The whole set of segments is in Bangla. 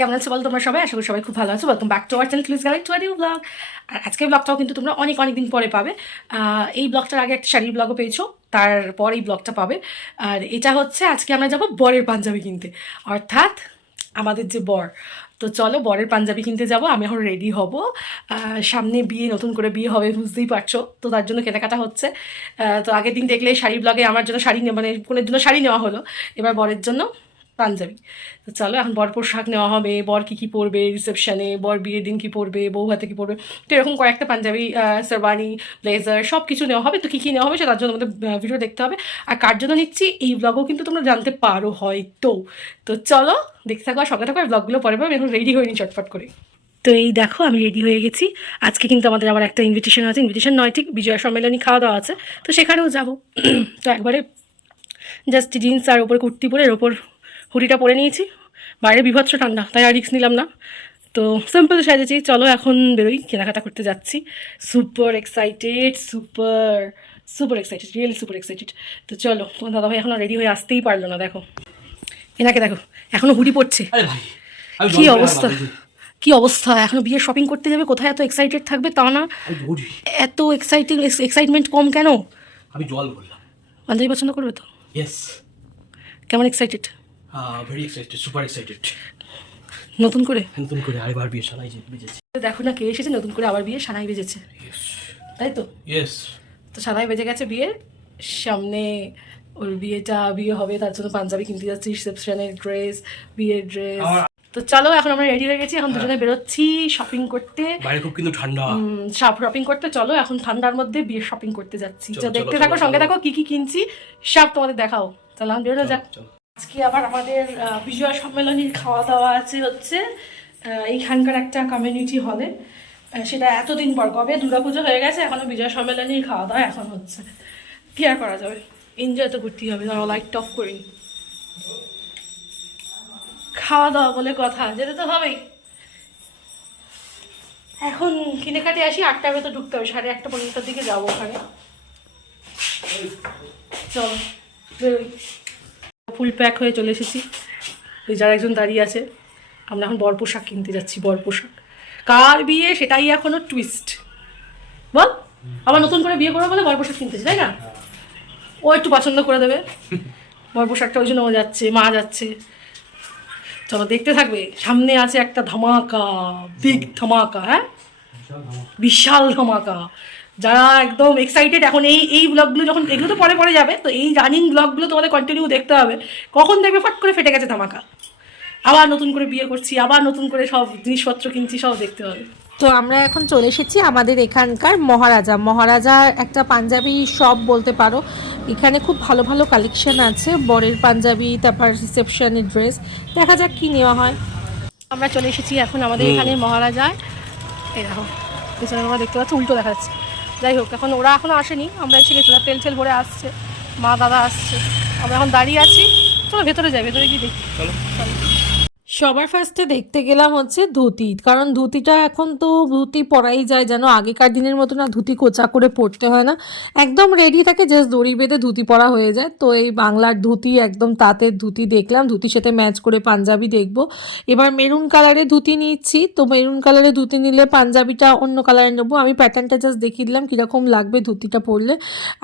কেমন আছো বলো তোমরা সবাই? আশা করি সবাই খুব ভালো আছো। Welcome back to our channel ক্লিজ gallery to new blog আর আজকের ব্লগটাও কিন্তু তোমরা অনেক অনেক দিন পরে পাবে। এই ব্লগটার আগে একটা শাড়ির ব্লগও পেয়েছ, তারপর এই ব্লগটা পাবে। আর এটা হচ্ছে, আজকে আমরা যাব বরের পাঞ্জাবি কিনতে। অর্থাৎ আমাদের যে বর। তো চলো বরের পাঞ্জাবি কিনতে যাব, আমি এখন রেডি হব। সামনে বিয়ে, নতুন করে বিয়ে হবে, বুঝতেই পারছ। তো তার জন্য কেনাকাটা হচ্ছে। তো আগের দিন দেখলে শাড়ি ব্লগে আমার জন্য শাড়ি মানে বোনের জন্য শাড়ি নেওয়া হলো, এবার বরের জন্য। পাঞ্জাবি তো চলো, এখন বর পোশাক নেওয়া হবে, বর কী কী পরবে রিসেপশানে বর বিয়ের দিন কী পরবে, বউ হাতে কী পরবে। তো এরকম কয়েকটা পাঞ্জাবি সারবানি ব্লেজার সব কিছু নেওয়া হবে। তো কী কী নেওয়া হবে সেটার জন্য আমাদের ভিডিও দেখতে হবে। আর কার জন্য নিচ্ছি? এই ব্লগও কিন্তু তোমরা জানতে পারো হয়তো। তো চলো, দেখতে থাকো আর সঙ্গে থাকো। ব্লগগুলো পরে পাবে এখন রেডি হয়ে নি চটফট করে। তো এই দেখো, আমি রেডি হয়ে গেছি। আজকে কিন্তু আমাদের আবার একটা ইনভিটেশন আছে। ইনভিটেশন নয়, ঠিক? বিজয়া সম্মেলনী খাওয়া দাওয়া আছে। তো সেখানেও যাব। তো একবারে জাস্ট জিন্স আর ওপর কুর্তি পরে এর ওপর হুডিটা পরে নিয়েছি। বাইরে বিভৎস ঠান্ডা তাই আর রিক্স নিলাম না। তো সিম্পল সাজেছি চলো এখন বেরোই কেনাকাটা করতে যাচ্ছি। Super excited super super excited really super excited তো চলো তোমার দাদাভাই এখনও রেডি হয়ে আসতেই পারল না দেখো। এনাকে দেখো এখনও হুডি পড়ছে কি অবস্থা? কি অবস্থা? এখনও বিয়ে শপিং করতে যাবে কোথায় এত এক্সাইটেড থাকবে তা না। এত এক্সাইটিং এক্সাইটমেন্ট কম কেন? আমি জল বললাম। পাঞ্জাবি পছন্দ করবে তো? ইয়েস কেমন excited very excited super excited নতুন করে? নতুন করে আরেকবার বিয়ে শোনাই যে বেজেছে। দেখো না কে এসেছে নতুন করে আবার বিয়ে সানাই বেজেছে। তাই তো? ইয়েস তো সানাই বেজে গেছে বিয়ে সামনে ওর বিয়েটা বিয়ে হবে তার জন্য পাঞ্জাবি কিনতে যাচ্ছি রিসেপশনের ড্রেস বিয়ের ড্রেস তো চলো এখন আমরা রেডি হয়ে গেছি এখন দুজনে বেরোচ্ছি শপিং করতে। বাইরে খুব কিন্তু ঠান্ডা। শপিং করতে চলো এখন ঠান্ডার মধ্যে বিয়ে শপিং করতে যাচ্ছি। দেখতে থাকো সঙ্গে। থাকো কি কি কিনছি সব তোমাদের দেখাও। চলো আমি বেরো যাক। চলো। আজকে আবার আমাদের বিজয়া সম্মেলনীর খাওয়া দাওয়া আছে হচ্ছে এইখানকার একটা কমিউনিটি হলে সেটা এতদিন পর, কবে? দুর্গাপুজো হয়ে গেছে, এখনও বিজয়া সম্মেলনীর খাওয়া দাওয়া এখন হচ্ছে। কি আর করা যাবে? এনজয় তো করতেই হবে ধরো লাইট অফ করি। খাওয়া দাওয়া বলে কথা, যেতে তো হবেই। এখন কিনে কাটে আসি, আটটার ভেতর ঢুকতে হবে, সাড়ে আটটা পর্যন্তর দিকে যাব ওখানে। চলো, বেরোই। ফুল প্যাক হয়ে চলে এসেছি। ওই যার একজন দাঁড়িয়ে আছে। আমরা এখন বর পোশাক কিনতে যাচ্ছি বর পোশাক কার বিয়ে? সেটাই এখনও টুইস্ট বল। আবার নতুন করে বিয়ে করব বলে বর পোশাক কিনতেছি তাই না? ও একটু পছন্দ করে দেবে। বর পোশাকটা ওই জন্য ও যাচ্ছে মা যাচ্ছে। চলো দেখতে থাকবে। সামনে আছে একটা ধামাকা বিগ ধামাকা হ্যাঁ? বিশাল ধামাকা। যারা একদম এক্সাইটেড এখন এই এই ব্লগগুলো যখন এগুলো তো পরে পরে যাবে তো এই রানিং ব্লগগুলো তোমাদের কন্টিনিউ দেখতে হবে। কখন দেখবে? ফট করে ফেটে গেছে ধামাকা। আবার নতুন করে বিয়ে করছি আবার নতুন করে সব জিনিসপত্র কিনছি সব দেখতে হবে। তো আমরা এখন চলে এসেছি আমাদের এখানকার মহারাজা। মহারাজার একটা পাঞ্জাবি শপ বলতে পারো। এখানে খুব ভালো ভালো কালেকশন আছে। বরের পাঞ্জাবি তারপর রিসেপশনের ড্রেস দেখা যাক কি নেওয়া হয়। আমরা চলে এসেছি এখন আমাদের এখানে মহারাজায় এই দেখো পেছনে আমরা দেখতে পাচ্ছি উল্টো দেখা যাচ্ছে। যাই হোক এখন ওরা এখনও আসেনি। আমরা এসে গেছি ওরা তেল ছেল ভরে আসছে। মা দাদা আসছে। আমরা এখন দাঁড়িয়ে আছি। চলো ভেতরে যাই ভেতরে গিয়ে দেখি। চলো। সবার ফার্স্টে দেখতে গেলাম হচ্ছে ধুতি। কারণ ধুতিটা এখন তো ধুতি পরাই যায়, যেন আগেকার দিনের মতো না ধুতি কোচা করে পরতে হয় না। একদম রেডি থাকে জাস্ট দড়ি বেঁধে ধুতি পরা হয়ে যায়। তো এই বাংলার ধুতি, একদম তাঁতের ধুতি দেখলাম, ধুতির সাথে ম্যাচ করে পাঞ্জাবি দেখব। এবার মেরুন কালারে ধুতি নিচ্ছি। তো মেরুন কালারের ধুতি নিলে পাঞ্জাবিটা অন্য কালারের নেব। আমি প্যাটার্নটা জাস্ট দেখিয়ে দিলাম, কীরকম লাগবে ধুতিটা পরলে।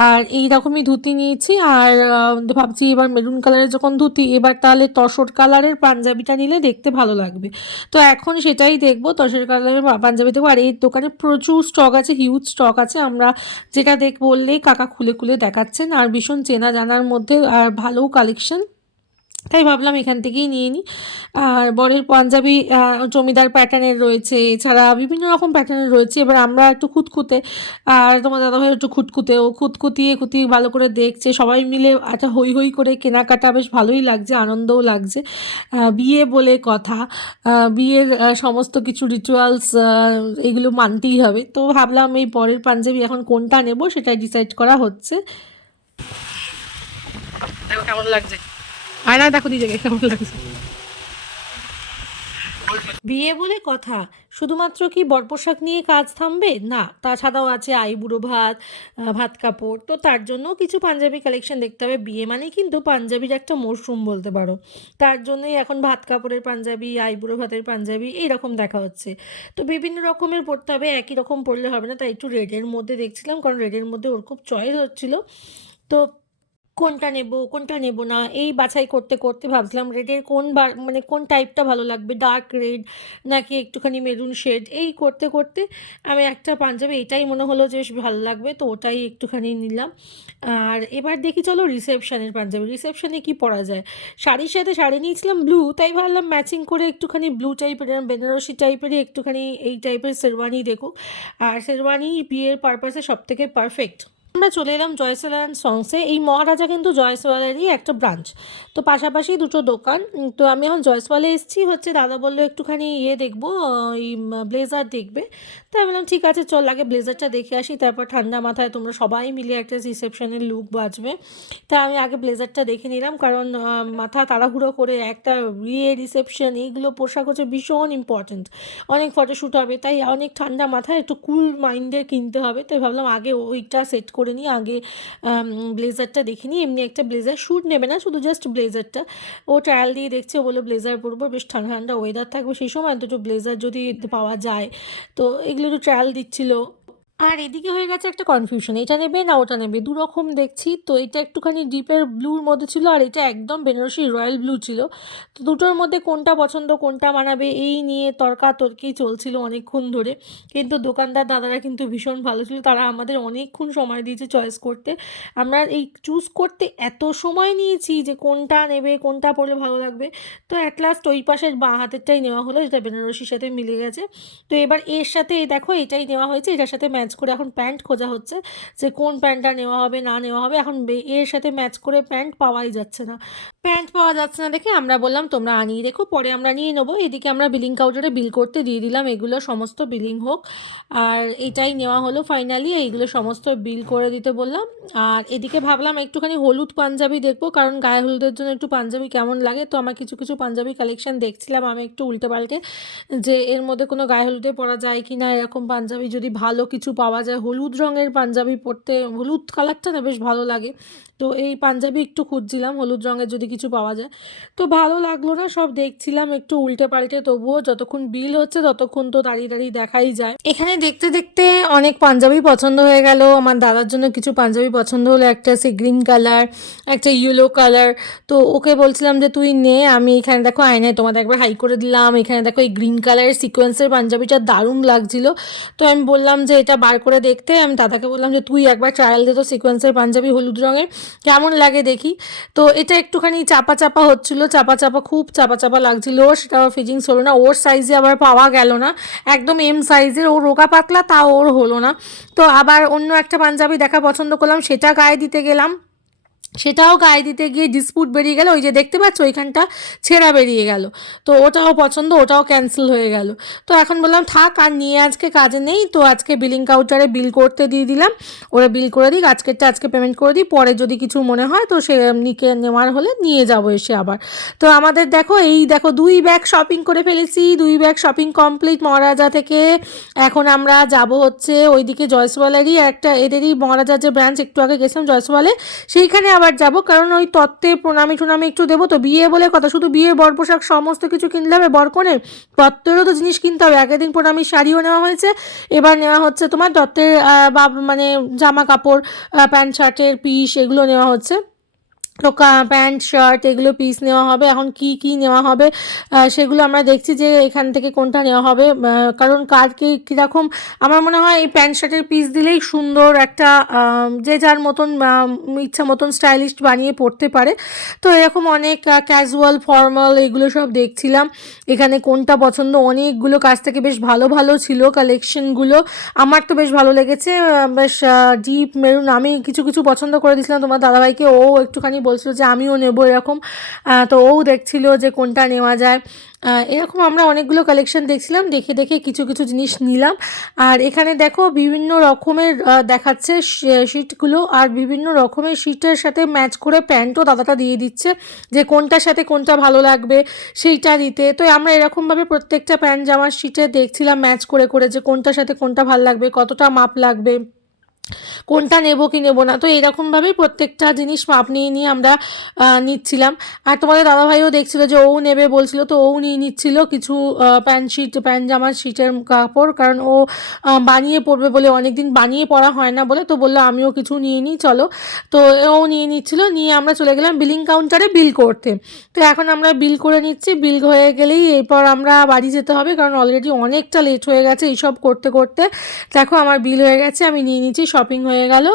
আর এই রকমই ধুতি নিয়েছি। আর ভাবছি এবার মেরুন কালারের যখন ধুতি, এবার তাহলে তসর কালারের পাঞ্জাবিটা নিলে দেখতে ভালো লাগবে। তো এখন সেটাই দেখব। তসের কালারের পাঞ্জাবি দেখব। আর এই দোকানে প্রচুর স্টক আছে হিউজ স্টক আছে। আমরা যেটা দেখ বললেই কাকা খুলে খুলে দেখাচ্ছেন। আর ভীষণ চেনা জানার মধ্যে, আর ভালো কালেকশন তাই ভাবলাম এখান থেকেই নিয়ে নিই আর বরের পাঞ্জাবি জমিদার প্যাটার্নের রয়েছে, এছাড়া বিভিন্ন রকম প্যাটার্নের রয়েছে। এবার আমরা একটু খুঁতখুঁতে, আর তোমার দাদাভাই একটু খুঁতখুঁতে, ও খুঁতখুতিয়ে খুঁতিয়ে ভালো করে দেখছে। সবাই মিলে একটা হই হই করে কেনাকাটা বেশ ভালোই লাগছে, আনন্দও লাগছে। বিয়ে বলে কথা। বিয়ের সমস্ত কিছু রিচুয়ালস এগুলো মানতেই হবে। তো ভাবলাম এই বরের পাঞ্জাবি এখন কোনটা নেব সেটা ডিসাইড করা হচ্ছে। কেমন লাগছে। আয়নায় দেখো নিজেকে কেমন লাগছে। বিয়ে বলে কথা? শুধুমাত্র কি বরপোশাক নিয়ে কাজ থামবে? না, তাছাড়াও আছে আইবুড়ো ভাত ভাত কাপড়। তো তার জন্য কিছু পাঞ্জাবি কালেকশন দেখতে হবে। বিয়ে মানে কিন্তু পাঞ্জাবির একটা মরশুম বলতে পারো। তার জন্যই এখন ভাত কাপড়ের পাঞ্জাবি আইবুড়ো ভাতের পাঞ্জাবি এইরকম দেখা হচ্ছে। তো বিভিন্ন রকমের পরতে হবে, একই রকম পরলে হবে না। তাই একটু রেডের মধ্যে দেখছিলাম, কারণ রেডের মধ্যে ওর খুব চয়েস হচ্ছিল। তো কোনটা নেব কোনটা নেব না, এই বাছাই করতে করতে ভাবছিলাম রেডের কোন বা মানে কোন টাইপটা ভালো লাগবে ডার্ক রেড নাকি একটুখানি মেরুন শেড এই করতে করতে আমি একটা পাঞ্জাবি, এটাই মনে হলো যে ভালো লাগবে, তো ওটাই একটুখানি নিলাম। আর এবার দেখি চলো রিসেপশনের পাঞ্জাবি রিসেপশনে কি পরা যায়? শাড়ির সাথে শাড়ি নিয়েছিলাম ব্লু তাই ভাবলাম ম্যাচিং করে একটুখানি ব্লু টাইপের বেনারসি টাইপেরই একটুখানি এই টাইপের শেরওয়ানি দেখুক। আর শেরওয়ানি বিয়ের পারপাসে সব থেকে পারফেক্ট আমরা চলে এলাম অ্যান্ড সংসে এই মহারাজা কিন্তু জয়সওয়ালেরই একটা ব্রাঞ্চ তো পাশাপাশি দুটো দোকান। তো আমি এখন জয়সওয়ালে এসেছি। হচ্ছে দাদা বলল, একটুখানি ইয়ে দেখব এই ব্লেজার দেখবে। তো আমি বললাম, ঠিক আছে, চল আগে ব্লেজারটা দেখে আসি। তারপর ঠান্ডা মাথায় তোমরা সবাই মিলে একটা রিসেপশনের লুক বাজবে। তা আমি আগে ব্লেজারটা দেখে নিলাম। কারণ মাথা তাড়াহুড়ো করে একটা বিয়ে রিসেপশন এইগুলো পোশাক হচ্ছে ভীষণ ইম্পর্ট্যান্ট অনেক ফটোশ্যুট হবে, তাই অনেক ঠান্ডা মাথায় একটু কুল মাইন্ডের কিনতে হবে। তাই ভাবলাম, আগে ওইটা সেট করে নিই আগে ব্লেজারটা দেখে নিই এমনি একটা ব্লেজার শ্যুট নেবে না, শুধু জাস্ট ব্লেজারটা। ও ট্রায়াল দিয়ে দেখছে বলে ব্লেজার পরবো, বেশ ঠান্ডা ঠান্ডা ওয়েদার থাকবে, সেই সময় দুটো ব্লেজার যদি পাওয়া যায়। তো এগুলো একটু ট্রায়াল দিচ্ছিল। আর এদিকে হয়ে গেছে একটা কনফিউশন এটা নেবে না ওটা নেবে দু রকম দেখছি, তো এটা একটুখানি ডিপের ব্লুর মধ্যে ছিল আর এটা একদম বেনারসি রয়্যাল ব্লু ছিল। তো দুটোর মধ্যে কোনটা পছন্দ, কোনটা মানাবে, এই নিয়ে তর্কাতর্কি চলছিল অনেকক্ষণ ধরে। কিন্তু দোকানদার দাদারা কিন্তু ভীষণ ভালো ছিল, তারা আমাদের অনেকক্ষণ সময় দিয়েছে চয়েস করতে। আমরা এই চুজ করতে এত সময় নিয়েছি যে কোনটা নেবে, কোনটা পরলে ভালো লাগবে। তো অ্যাট লাস্ট ওই পাশের বাঁ হাতেরটাই নেওয়া হলো, যেটা বেনারসির সাথে মিলে গেছে। তো এবার এর সাথে, দেখো এটাই নেওয়া হয়েছে, এটার সাথে ম্যাচ করে এখন প্যান্ট খোঁজা হচ্ছে যে কোন প্যান্টটা নেওয়া হবে, না নেওয়া হবে। এখন এর সাথে ম্যাচ করে প্যান্ট পাওয়াই যাচ্ছে না। প্যান্ট পাওয়া যাচ্ছে না দেখে আমরা বললাম, তোমরা আনিয়ে দেখো, পরে আমরা নিয়ে নেব। এদিকে আমরা বিলিং কাউন্টারে বিল করতে দিয়ে দিলাম, এগুলো সমস্ত বিলিং হোক। আর এটাই নেওয়া হলো ফাইনালি এইগুলো সমস্ত বিল করে দিতে বললাম। আর এদিকে ভাবলাম একটুখানি হলুদ পাঞ্জাবি দেখব, কারণ গায়ে হলুদের জন্য একটু পাঞ্জাবি কেমন লাগে। তো আমার কিছু কিছু পাঞ্জাবি কালেকশন দেখছিলাম আমি একটু উল্টে পাল্টে, যে এর মধ্যে কোনো গায়ে হলুদে পরা যায় কি না এরকম পাঞ্জাবি যদি ভালো কিছু পাওয়া যায়। হলুদ রঙের পাঞ্জাবি পরতে হলুদ কালারটা না বেশ ভালো লাগে। তো এই পাঞ্জাবি একটু খুঁজছিলাম, হলুদ রঙের যদি কিছু পাওয়া যায়। তো ভালো লাগল না, সব দেখছিলাম, একটু উল্টে পাল্টে তবুও যতক্ষণ বিল হচ্ছে ততক্ষণ তো দাঁড়িয়ে দাঁড়িয়ে দেখাই যায়। এখানে দেখতে দেখতে অনেক পাঞ্জাবি পছন্দ হয়ে গেল। আমার দাদার জন্য কিছু পাঞ্জাবি পছন্দ হলো, একটা সে গ্রিন কালার, একটা ইয়েলো কালার। তো ওকে বলছিলাম যে, তুই নে, আমি এখানে দেখো আয়নায় তোমাদের একবার হাই করে দিলাম। এখানে দেখো এই গ্রিন কালারের সিকোয়েন্সের পাঞ্জাবিটা দারুণ লাগছিল। তো আমি বললাম যে, এটা বার করে দেখতে। আমি দাদাকে বললাম যে, তুই একবার ট্রায়াল দে তো সিকোয়েন্সের পাঞ্জাবি হলুদ রঙের। কেমন লাগে দেখি। তো এটা একটুখানি চাপা চাপা হচ্ছিল, চাপা চাপা খুব চাপা চাপা লাগছিল। সেটা আবার ফিজিংস হলো না, ওর সাইজে আবার পাওয়া গেল না। একদম এম সাইজের ও রোগা পাতলা, তা ওর হলো না। তো আবার অন্য একটা পাঞ্জাবি দেখা পছন্দ করলাম, সেটা গায়ে দিতে গেলাম। সেটাও গায়ে দিতে গিয়ে ডিসপুট বেরিয়ে গেল। ওই যে দেখতে পাচ্ছ ওইখানটা ছেঁড়া বেরিয়ে গেল। তো ওটাও পছন্দ, ওটাও ক্যান্সেল হয়ে গেল। তো এখন বললাম, থাক, আর নিয়ে আজকে কাজে নেই। তো আজকে বিলিং কাউন্টারে বিল করতে দিয়ে দিলাম। ওরা বিল করে দিক, আজকেরটা আজকে পেমেন্ট করে দিই পরে যদি কিছু মনে হয়, তো সে নিকে নেওয়ার হলে নিয়ে যাব এসে আবার। তো আমাদের দেখো, এই দেখো, দুই ব্যাগ শপিং করে ফেলেছি। দুই ব্যাগ শপিং কমপ্লিট মহারাজা থেকে। এখন আমরা যাব হচ্ছে ওইদিকে জয়সওয়ালেরই একটা, এদেরই মহারাজার যে ব্রাঞ্চ একটু আগে গেছিলাম জয়সওয়ালে। সেইখানে আবার যাব, কারণ ওই তত্ত্বে প্রণামী টুনামি একটু দেবো তো। বিয়ে বলে কথা, শুধু বিয়ে বর পোশাক সমস্ত কিছু কিনতে হবে বরকনের তত্ত্বেরও তো জিনিস কিনতে হবে। আগের দিন শাড়িও নেওয়া হয়েছে, এবার নেওয়া হচ্ছে তোমার তত্ত্বের বা মানে জামা কাপড় প্যান্ট, শার্টের পিস, এগুলো নেওয়া হচ্ছে। তো প্যান্ট, শার্ট এগুলো পিস নেওয়া হবে। এখন কি কি নেওয়া হবে? সেগুলো আমরা দেখছি যে এখান থেকে কোনটা নেওয়া হবে। কারণ কার কি কীরকম আমার মনে হয় এই প্যান্ট, শার্টের পিস দিলেই সুন্দর একটা যে যার মতন ইচ্ছা মতন স্টাইলিশ বানিয়ে পড়তে পারে। তো এরকম অনেক ক্যাজুয়াল ফর্মাল এগুলো সব দেখছিলাম। এখানে কোনটা পছন্দ? অনেকগুলো কাছ থেকে বেশ ভালো ভালো ছিল কালেকশনগুলো আমার তো বেশ ভালো লেগেছে। বেশ ডিপ মেরুন আমি কিছু কিছু পছন্দ করে দিয়েছিলাম। তোমার দাদাভাইকে ও একটুখানি বলছিল যে আমিও নেব এরকম। তো ও দেখছিল যে কোনটা নেওয়া যায়। এরকম আমরা অনেকগুলো কালেকশন দেখছিলাম, দেখে দেখে কিছু কিছু জিনিস নিলাম। আর এখানে দেখো বিভিন্ন রকমের দেখাচ্ছে শিটগুলো আর বিভিন্ন রকমের শিটের সাথে ম্যাচ করে প্যান্টও দাদাটা দিয়ে দিচ্ছে যে কোনটার সাথে কোনটা ভালো লাগবে সেইটা দিতে। তো আমরা এরকমভাবে প্রত্যেকটা প্যান্ট জামার শিটে দেখছিলাম ম্যাচ করে করে যে কোনটার সাথে কোনটা ভালো লাগবে, কতটা মাপ লাগবে। কোনটা নেব, কি নেব না? তো এরকমভাবেই প্রত্যেকটা জিনিস মাপ নিয়ে নিয়ে আমরা নিচ্ছিলাম। আর তোমাদের দাদাভাইও দেখছিল যে ও নেবে বলছিল, তো ও নিয়ে নিচ্ছিল কিছু প্যান্ট শিট প্যান্ট জামার শিটের কাপড়, কারণ ও বানিয়ে পরবে বলে অনেক দিন বানিয়ে পরা হয় না বলে, তো বলল আমিও কিছু নিয়ে নিই, চলো। তো ও নিয়ে নিচ্ছিল, নিয়ে আমরা চলে গেলাম বিলিং কাউন্টারে বিল করতে। তো এখন আমরা বিল করে নিচ্ছি বিল হয়ে গেলেই এরপর আমরা বাড়ি যেতে হবে, কারণ অলরেডি অনেকটা লেট হয়ে গেছে এইসব করতে করতে। দেখো আমার বিল হয়ে গেছে, আমি নিয়ে নিচ্ছি শপিং হয়ে গেল।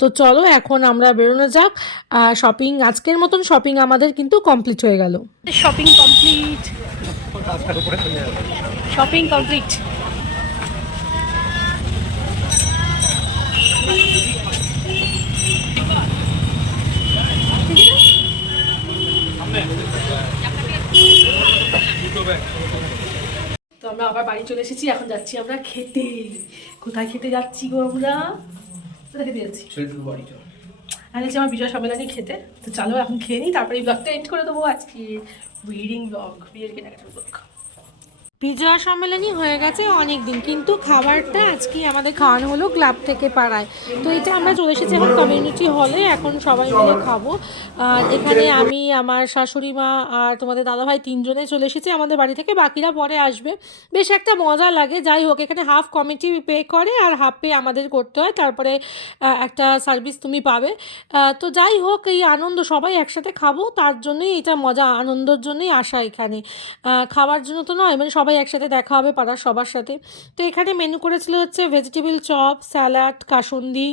তো চলো এখন আমরা বেরোনো যাক। শপিং আজকের মতন শপিং আমাদের কিন্তু কমপ্লিট হয়ে গেল। শপিং কমপ্লিট শপিং কমপ্লিট আবার বাড়ি চলে এসেছি এখন যাচ্ছি আমরা খেতে। কোথায় খেতে যাচ্ছি গো আমরা? কোথায় খেতে যাচ্ছি? বাড়ি চল। আমার বিজয় সম্মেলনে খেতে। তো চলো এখন খেয়ে নিই তারপরে ব্লগটা এন্ড করে দেবো আজকে। রিডিং ব্লগ বিয়ের কেনাকাটার ব্লগ বিজয়া সম্মেলনই হয়ে গেছে অনেক দিন কিন্তু খাবারটা আজকে আমাদের খাওয়ানো হলো ক্লাব থেকে পাড়ায়। তো এটা আমরা চলে এসেছি এখন কমিউনিটি হলে এখন সবাই মিলে খাব। আর এখানে আমি, আমার শাশুড়ি মা আর তোমাদের দাদাভাই তিনজনে চলে এসেছি আমাদের বাড়ি থেকে, বাকিরা পরে আসবে। বেশ একটা মজা লাগে, যাই হোক, এখানে হাফ কমিটি পে করে আর হাফ পে আমাদের করতে হয়, তারপরে একটা সার্ভিস তুমি পাবে। তো যাই হোক, এই আনন্দ, সবাই একসাথে খাব, তার জন্যই এটা মজা, আনন্দের জন্যই আসা এখানে। খাওয়ার জন্য তো নয় মানে সবাই একসাথে দেখা হবে পাড়ার সবার সাথে। তো এখানে মেনু করেছিল হচ্ছে ভেজিটেবিল চপ স্যালাড কাসুন্দি।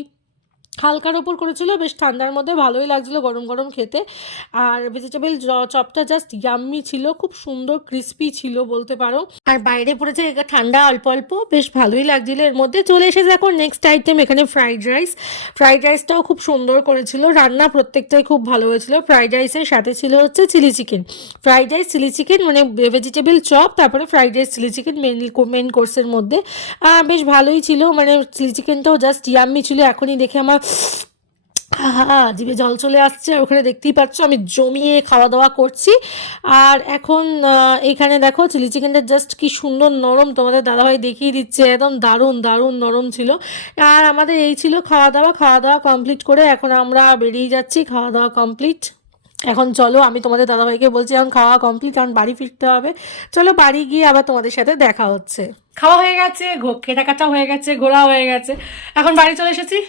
হালকার ওপর করেছিল, বেশ ঠান্ডার মধ্যে ভালোই লাগছিল গরম গরম খেতে। আর ভেজিটেবল চপটা জাস্ট ইয়াম্মি ছিল, খুব সুন্দর ক্রিস্পি ছিল বলতে পারো। আর বাইরে পড়েছে ঠান্ডা অল্প অল্প, বেশ ভালোই লাগছিল এর মধ্যে। চলে এসেছে এখন নেক্সট আইটেম এখানে ফ্রাইড রাইস ফ্রাইড রাইসটাও খুব সুন্দর করেছিল, রান্না প্রত্যেকটাই খুব ভালো হয়েছিল। ফ্রাইড রাইসের সাথে ছিল হচ্ছে chilli chicken fried rice chilli chicken মানে ভেজিটেবল চপ তারপরে fried rice chilli chicken main main কোর্সের মধ্যে। বেশ ভালোই ছিল মানে চিলি চিকেনটাও জাস্ট ইয়াম্মি ছিল। এখনই দেখে আমার হা জিভে জল চলে আসছে আর ওখানে দেখতেই পাচ্ছ আমি জমিয়ে খাওয়া দাওয়া করছি। আর এখন এখানে দেখো চিলি চিকেনটা জাস্ট কি সুন্দর নরম তোমাদের দাদাভাই দেখিয়ে দিচ্ছে, একদম দারুণ দারুণ নরম ছিল। আর আমাদের এই ছিল খাওয়া দাওয়া খাওয়া দাওয়া কমপ্লিট করে এখন আমরা বেরিয়ে যাচ্ছি খাওয়া দাওয়া কমপ্লিট এখন চলো আমি তোমাদের দাদাভাইকে বলছি এখন খাওয়া কমপ্লিট এখন বাড়ি ফিরতে হবে। চলো বাড়ি গিয়ে আবার তোমাদের সাথে দেখা হচ্ছে। খাওয়া হয়ে গেছে কেনাকাটা হয়ে গেছে ঘোরা হয়ে গেছে। এখন বাড়ি চলে এসেছি।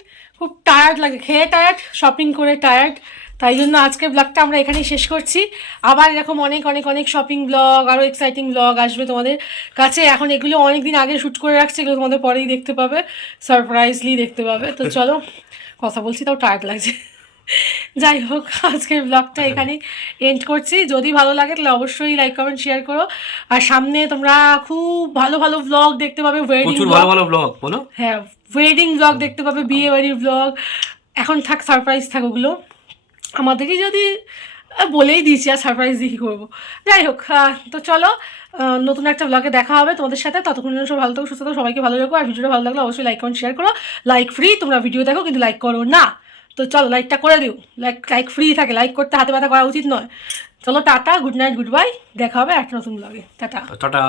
খুব টায়ার্ড লাগে খেয়ে টায়ার্ড শপিং করে টায়ার্ড তাই জন্য আজকের ব্লগটা আমরা এখানেই শেষ করছি। আবার এরকম অনেক অনেক অনেক শপিং ব্লগ আরও এক্সাইটিং ব্লগ আসবে তোমাদের কাছে। এখন এগুলো অনেক দিন আগে শ্যুট করে রাখছে এগুলো তোমাদের পরেই দেখতে পাবে। সারপ্রাইজলি দেখতে পাবে। তো চলো কথা বলছি তাও টায়ার্ড লাগছে। যাই হোক আজকের ব্লগটা এখানে এন্ড করছি। যদি ভালো লাগে তাহলে অবশ্যই লাইক কমেন্ট শেয়ার করো। আর সামনে তোমরা খুব ভালো ভালো ব্লগ দেখতে পাবে ওয়েডিং প্রচুর ভালো ভালো ব্লগ বলো। হ্যাঁ ওয়েডিং ব্লগ দেখতে পাবে বিয়ে বাড়ির ব্লগ এখন থাক সারপ্রাইজ থাক ওগুলো। আমাদেরই যদি বলেই দিয়েছি আর সারপ্রাইজ দিয়ে কী করব। যাই হোক তো চলো নতুন একটা ব্লগে দেখা হবে তোমাদের সাথে। ততক্ষণ জন্য সব ভালো থাকো সুস্থ থাকো সবাইকে ভালো রাখো। আর ভিডিওটা ভালো লাগলে অবশ্যই লাইক কমেন্ট শেয়ার করো। লাইক ফ্রি তোমরা ভিডিও দেখো কিন্তু লাইক করো না। তো চলো লাইকটা করে দিও। লাইক লাইক ফ্রি থাকে। লাইক করতে হাতে ব্যথা করা উচিত নয়। চলো tata good night good bye দেখা হবে একটা নতুন ব্লগে টাটা। টাটা।